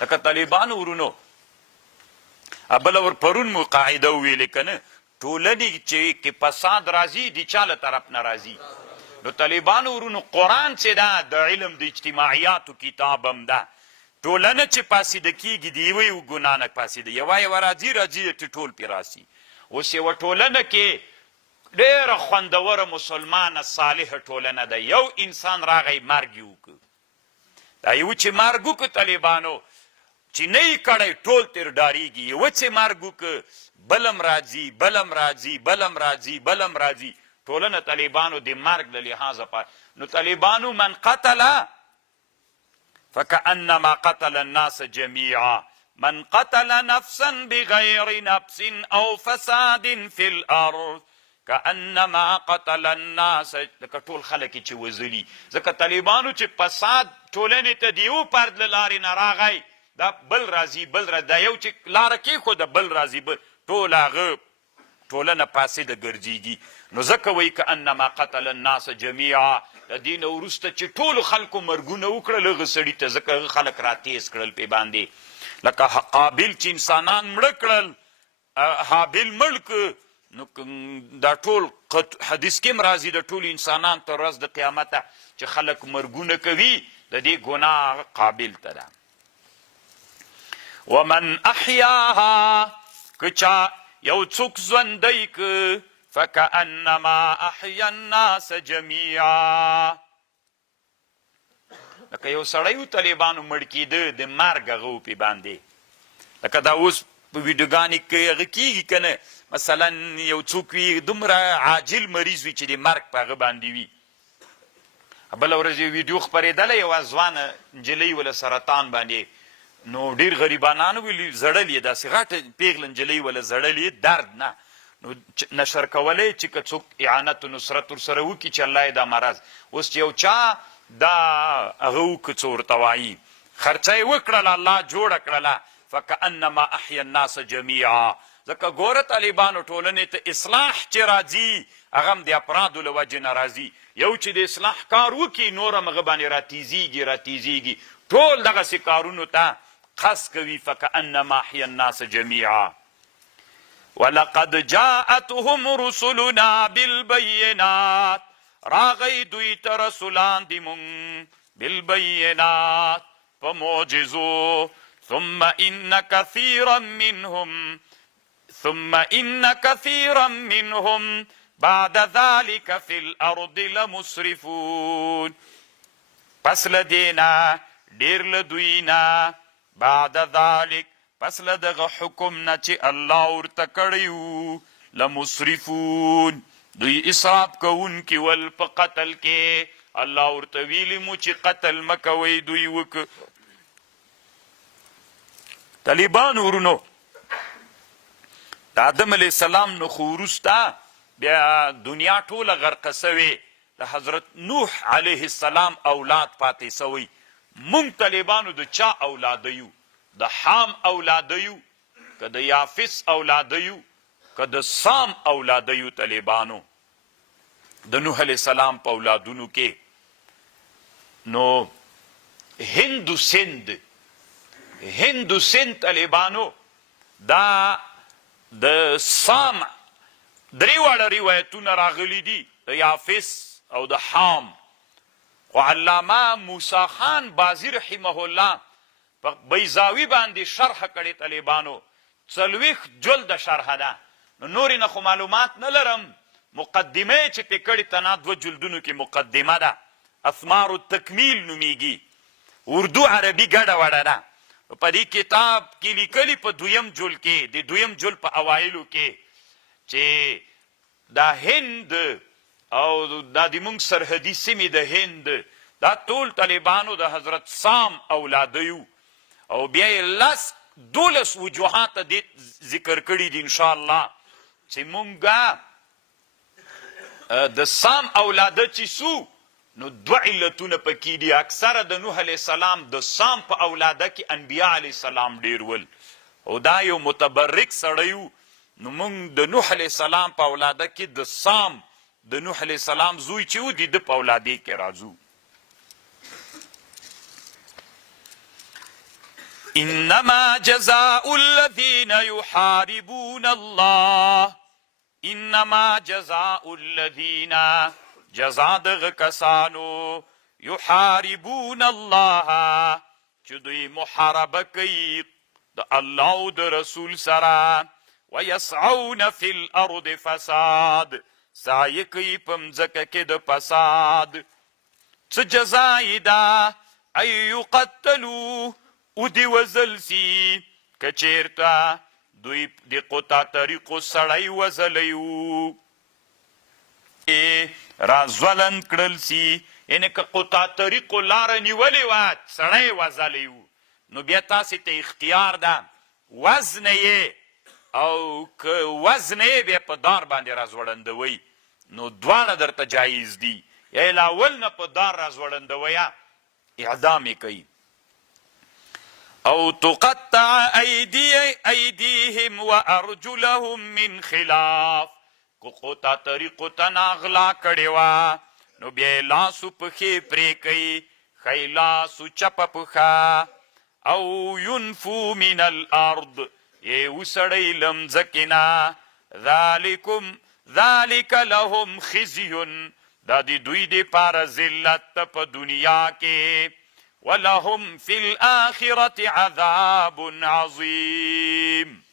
لکه طالبانو ورونو بله ور پرون مو قاعده وویلې که نه ټولنې چې فساد راځي د چا له طرف نه راځي نو طالبانو ورونو قرآن چې ده د علم د اجتماعیاتو کتاب هم ده ټولنه چې پاسیده کېږي د یوه یو ګناه نه پاسیده یوه راځي ټول پې راسي اوس یوه ټولنه کې ډېره خوندوره مسلمانه صالحه ټولنه ده یو انسان راغی مرګ یې وکړ دا یو چې مرګ وکړ طالبانو چې نه یې کړی ټول ترې ډارېږي یوه چې مرګ وکړ بلم راځي ټولنه طالبانو د مرګ له لحاظه نو طالبانو من قتل فكأنما قتل الناس جميعا من قتل نفسا بغير نفس او فساد في الارض كأنما قتل الناس لکه ټول خلک چې وزلي ځکه طالبانو چې فساد ټولنې ته د یو فرد له لارې نه راغی دا بل راځي دا یو چې لاره کېښوده بل راځي ټول هغه ټولنه فاسده ګرځېږي نو ځکه وایي كأنما قتل الناس جميعا د دې نه وروسته چې ټولو خلکو مرګونه وکړل هغه سړي ته ځکه هغه خلک راتیز کړل پې باندې لکه قابل چې انسانان مړه کړل حابل مړ که نو دا ټول حدیث کې هم راځي د ټول انسانان تر ورځ د قیامته چې خلک مرګونه کوي د دې ګناه قابل ته ده ومن احیاها که چا یو څوک ژوندی که فكأنما احیا الناس جميعا لکه یو سړی و طالبانو مړ کېده د مرګ هغه و پې باندې لکه دا اوس په ویډیوګانې کې هغه کېږي که نه مثلا یو څوک وي دومره عاجل مریض وي چې د مرګ په هغه باندې وي بله ورځ یو ویډیو خپرېدله یوه ځوانه نجلۍ وله سرطان باندې نو ډېر غریبانانو ویلي زړل یې داسې غټه پیغله نجلۍ وله زړل یې درد نه نو نشر کولی چې که څوک اعانت و نصرت ورسره وکړي چې الله یې دا مرض اوس چې یو چا دا هغه وکړه څه ورته وایي خرچه یې وکړله الله جوړه کړله فکأنما احیا الناس جمیعا ځکه ګوره طالبانو ټولنې ته اصلاح چې راځي هغه هم د افرادو له وجې نه راځي یو چې د اصلاح کار وکړي نور هم هغه باندې راتیزیږي ټول دغسې کارونو ته قصد کوي فکأنما احیا الناس جمیعا ولقد جاءتهم رسلنا بالبينات راغی دوی ته رسولان دی مونږ بالبينات په معجزو ثم ان كثيرا منهم بعد ذلك في الارض لمسرفون پس لدینا ډیر لدوینا بعد ذلك پس لدغه حکم نه چې الله ورته کړی لمسرفون دوی اسراف کوونکي ول په قتل کې الله ورته ویلي مو چې قتل مه کوئ دوی وکړه طالبان ورونو د آدم علیه السلام نه خو وروسته بیا دنیا ټوله غرقه سوې د حضرت نوح علیه السلام اولاد پاتې سوی مونږ طالبانو د چا اولاده یو د حام اولاده یو که د یافس اولاده یو که د سام اولاده یو طالبانو د نوح علیه السلام په اولادونو کې نو هندو سند طالبانو دا د سام درې واړه روایتونه راغلي دي د یافس او د حام خو علامه موسی خان بازی رحمه الله په بیضاوي باندې شرح کړې طالبانو 40 جلد شرح ده نو نورې نه خو معلومات نه لرم مقدمه چې پې کړې تنا 2 جلدونو کې مقدمه ده اثمار التکمیل نومیږي اردو عربي ګډه وډه ده په دې کتاب کې لیکلي په 2م جلد کې د 2م جلد په اوایلو کې چې دا هند او دا د مونږ سرحدي سیمې د هند دا ټول طالبانو د حضرت سام اولاده یو او بیا یې 12 وجوهات دې ذکر کړي دي انشاءالله چې مونږ د سام اولاده چې سو نو 2 علتونه پکې دي اکثره د نوح علیه السلام د سام په اولاده کې انبیا علیه السلام ډیر ول او دا یو متبرک سړی و نو مونږ د نوح علیه السلام په اولاده کې د سام د نوح علیه السلام زوی چې و د په اولاده کې راځو انما جزاء الذين يحاربون الله، انما جزاء الذين، جزا دغه کسانو، یحاربون الله چې دوی محاربه کوي د الله او د رسول سره، ويسعون في الارض فساد، سعی کوي په مځکه کې د فساد. څه جزا یې ده؟ ان یقتلوا، او دی وزل سی، که چیرته دوی د قطع طریقو سړی وزلی و، را زولند کړل سی، یعنی که قطع طریقو لاره نیولې وه سړی وزلی و، نو بیا تاسې ته اختیار ده وزنه یې، او که وزنه یې بیا په دار باندې را زوړندوئ، نو دواړه درته جایز دي. یا یې له اول نه په دار را زوړندوئ، اعدام یې کوي. او تقطع ایدیهم وارجلهم من خلاف، که قطع طریقو ته ناغلا کړې وه نو بیا یې لاسو پښې پرې کوي، ښی لاس و چپه پښه. او ینفو من الارض، یې وسړی له مځکې نه. ذلک لهم خزي، دا د دوی دپاره ذلت ته په دنیا کې. ولهم فی الآخرة عذاب عظیم،